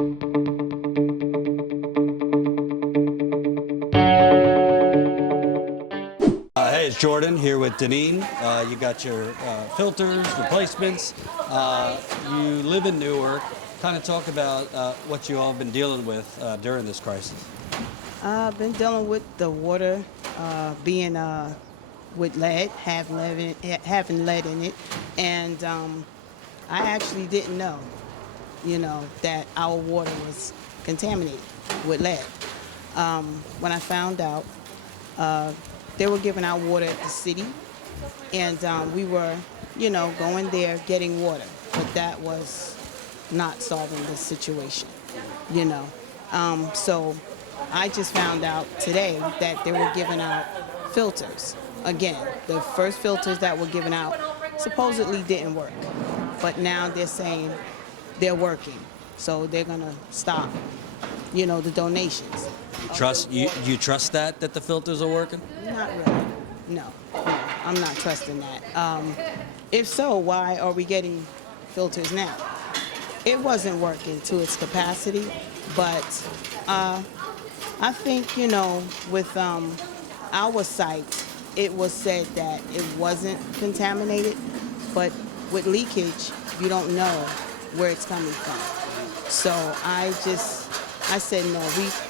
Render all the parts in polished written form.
Hey, it's Jordan here with Deneen. You got your filters, replacements. You live in Newark. Kind of talk about what you all been dealing with during this crisis. I've been dealing with the water being with lead, having lead in it, and I actually didn't know, that our water was contaminated with lead. When I found out, they were giving out water at the city, and we were, going there getting water, but that was not solving the situation, you know. So I just found out today that they were giving out filters. Again, the first filters that were given out supposedly didn't work, but now they're saying they're working, so they're gonna stop, the donations. You trust that the filters are working? Not really. No, I'm not trusting that. If so, why are we getting filters now? It wasn't working to its capacity, but I think, with our site, it was said that it wasn't contaminated, but with leakage, you don't know where it's coming from. So I said no.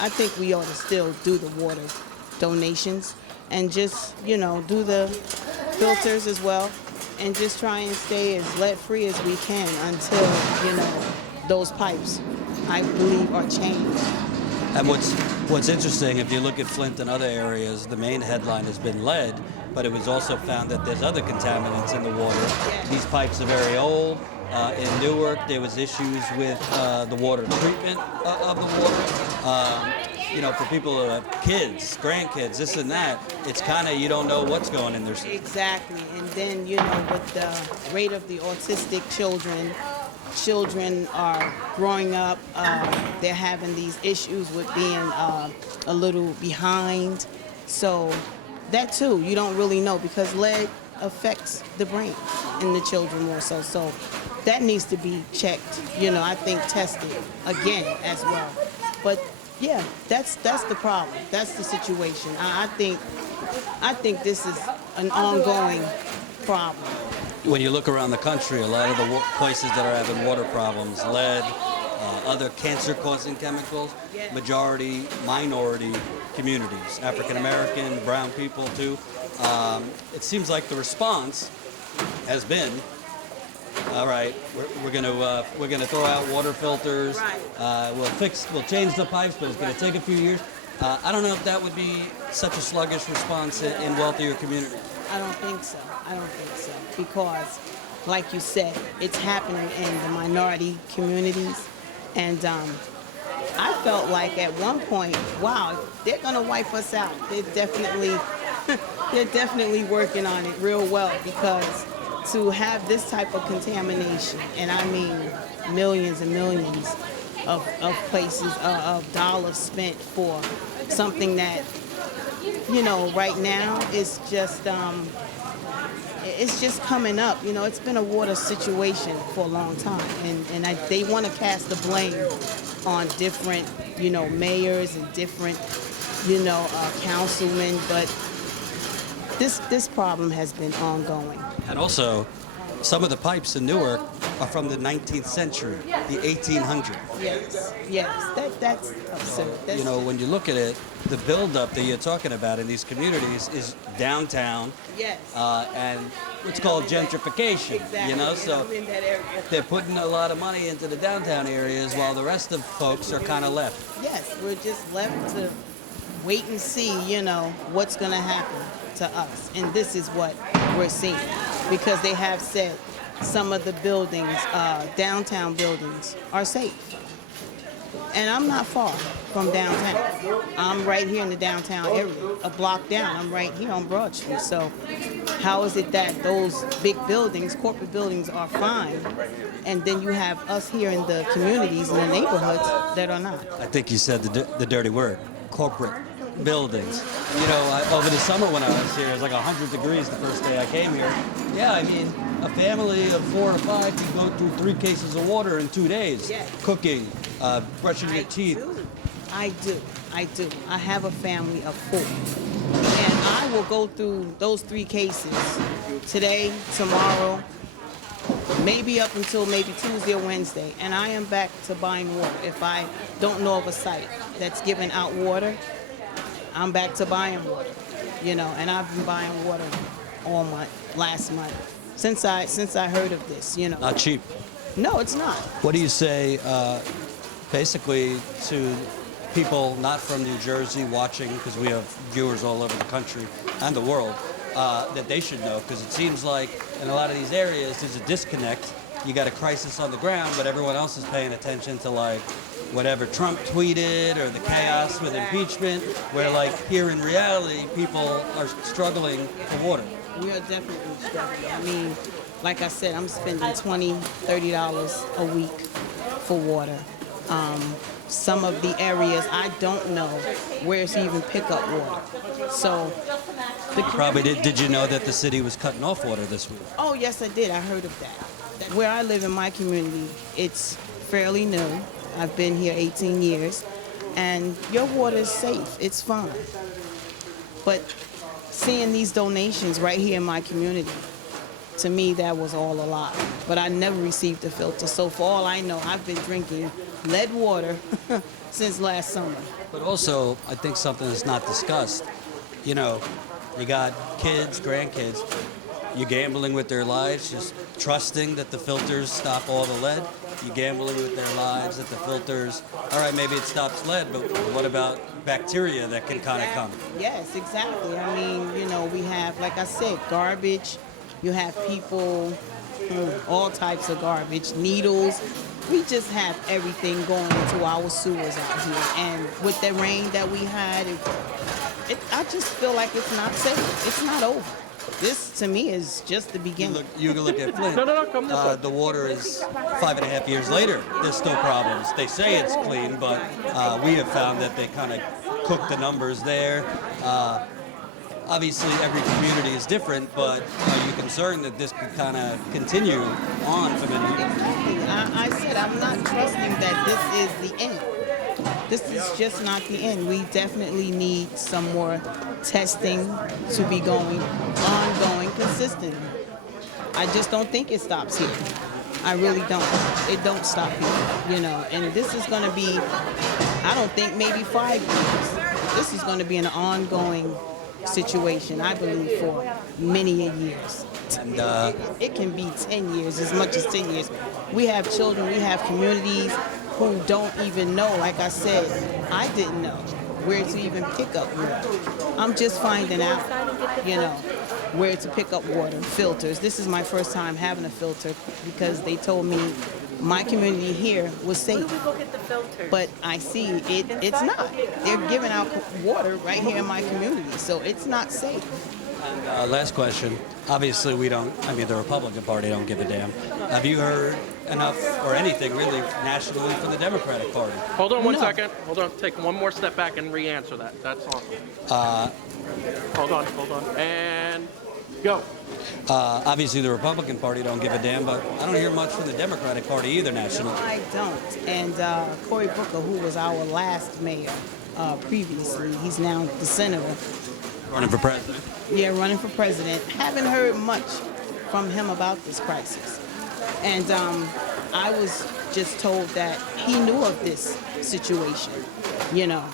I think we ought to still do the water donations and just, do the filters as well, and just try and stay as lead-free as we can until, those pipes, I believe, are changed. And what's interesting, if you look at Flint and other areas, the main headline has been lead, but it was also found that there's other contaminants in the water. These pipes are very old. In Newark, there was issues with the water treatment of the water. For people who have kids, grandkids, this and that, it's kind of, you don't know what's going in there. Exactly. And then, with the rate of the autistic children are growing up, they're having these issues with being a little behind. So that too, you don't really know, because lead affects the brain in the children more so. So that needs to be checked, I think tested again as well. But yeah, that's the problem. That's the situation. I think this is an ongoing problem. When you look around the country, a lot of the places that are having water problems, lead, other cancer-causing chemicals, majority, minority communities, African American, brown people too. It seems like the response has been, all right, we're gonna throw out water filters. We'll change the pipes, but it's gonna take a few years. I don't know if that would be such a sluggish response in wealthier communities. I don't think so. Because, like you said, it's happening in the minority communities, and I felt like at one point, wow, they're gonna wipe us out. They're definitely working on it real well, because to have this type of contamination, and I mean millions and millions of places, of dollars spent for something that, right now is just, it's just coming up. It's been a water situation for a long time, and they want to cast the blame on different, mayors and different, councilmen, but this problem has been ongoing. And also, some of the pipes in Newark are from the 19th century, the 1800s. Yes, that's absurd. When you look at it, the buildup that you're talking about in these communities is downtown. Yes. And it's called gentrification. Exactly. So in that area. they're putting a lot of money into the downtown areas while the rest of folks are kind of left. Yes, we're just left to wait and see, what's going to happen to us. And this is what we're seeing, because they have said some of the buildings, downtown buildings, are safe. And I'm not far from downtown. I'm right here in the downtown area, a block down. I'm right here on Broad Street. So how is it that those big buildings, corporate buildings, are fine, and then you have us here in the communities and the neighborhoods that are not? I think you said the dirty word, corporate buildings. Over the summer when I was here, it was like 100 degrees the first day I came here. Yeah, I mean, a family of 4 or 5 could go through 3 cases of water in 2 days, cooking, brushing your teeth. I do. I do. I have a family of 4. And I will go through those 3 cases today, tomorrow, maybe up until maybe Tuesday or Wednesday. And I am back to buying water. If I don't know of a site that's giving out water, I'm back to buying water. And I've been buying water all month, last month, since I heard of this. Not cheap. No, it's not. What do you say, basically, to people not from New Jersey watching, because we have viewers all over the country and the world, that they should know? Because it seems like in a lot of these areas there's a disconnect. You got a crisis on the ground, but everyone else is paying attention to whatever Trump tweeted or the chaos with impeachment, where here in reality people are struggling for water. We are definitely struggling. I mean, like I said, I'm spending $20, $30 a week for water. Some of the areas I don't know where to even pick up water. So Probably did you know that the city was cutting off water this week? Oh, yes, I did. I heard of that. Where I live in my community, it's fairly new. I've been here 18 years, and your water is safe. It's fine. But seeing these donations right here in my community, to me, that was all a lie. But I never received a filter. So for all I know, I've been drinking lead water since last summer. But also, I think something that's not discussed, you got kids, grandkids, you're gambling with their lives, just trusting that the filters stop all the lead. You're gambling with their lives that the filters, all right, maybe it stops lead, but what about bacteria that can kind of come? Yes, exactly. I mean, we have, like I said, garbage. You have people, all types of garbage, needles. We just have everything going into our sewers out here. And with the rain that we had, I just feel like it's not safe. It's not over. This, to me, is just the beginning. You can look at Flint. No, come this way. The water is 5.5 years later. There's still problems. They say it's clean, but we have found that they kind of cook the numbers there. Obviously, every community is different, but are you concerned that this could kind of continue on for many years? Exactly. I said I'm not trusting that this is the end. This is just not the end. We definitely need some more testing to be ongoing consistently. I just don't think it stops here. I really don't. It don't stop here, And this is going to be, I don't think, maybe 5 years. This is going to be an ongoing situation, I believe, for many years. And It can be 10 years, as much as 10 years. We have children, we have communities who don't even know. Like I said, I didn't know where to even pick up water. I'm just finding out, where to pick up water, filters. This is my first time having a filter because they told me my community here was safe. But I see it's not. They're giving out water right here in my community, so it's not safe. last question. Obviously, the Republican Party don't give a damn. Have you heard enough or anything really nationally from the Democratic Party? Hold on one No. second. Hold on. Take one more step back and re-answer that. That's all. Hold on. And go. Obviously, the Republican Party don't give a damn, but I don't hear much from the Democratic Party either nationally. I don't. And Cory Booker, who was our last mayor previously, he's now the senator. Running for president. Yeah, running for president. Haven't heard much from him about this crisis. And I was just told that he knew of this situation,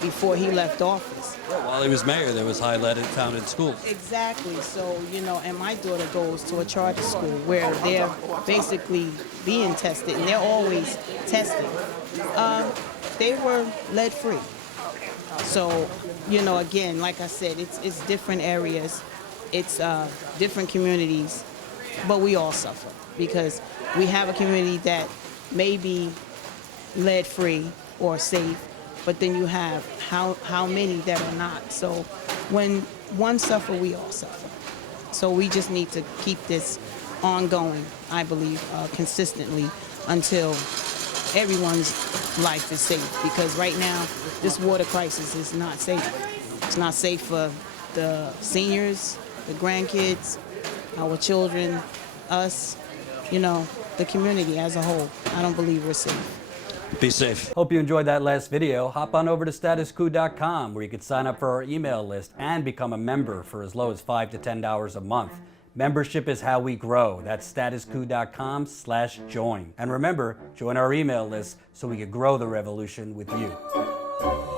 before he left office. While he was mayor, there was high lead found in schools. Exactly. So, and my daughter goes to a charter school where they're basically being tested, and they're always testing. They were lead-free. So, again, like I said, it's different areas, it's different communities, but we all suffer because we have a community that may be lead-free or safe, but then you have how many that are not. So when one suffer, we all suffer. So we just need to keep this ongoing, I believe, consistently until everyone's life is safe. Because right now, this water crisis is not safe. It's not safe for the seniors, the grandkids, our children, us, the community as a whole. I don't believe we're safe. Be safe. Hope you enjoyed that last video. Hop on over to statuscoup.com where you can sign up for our email list and become a member for as low as $5 to $10 a month. Membership is how we grow. That's statuscoup.com/join. And remember, join our email list so we can grow the revolution with you.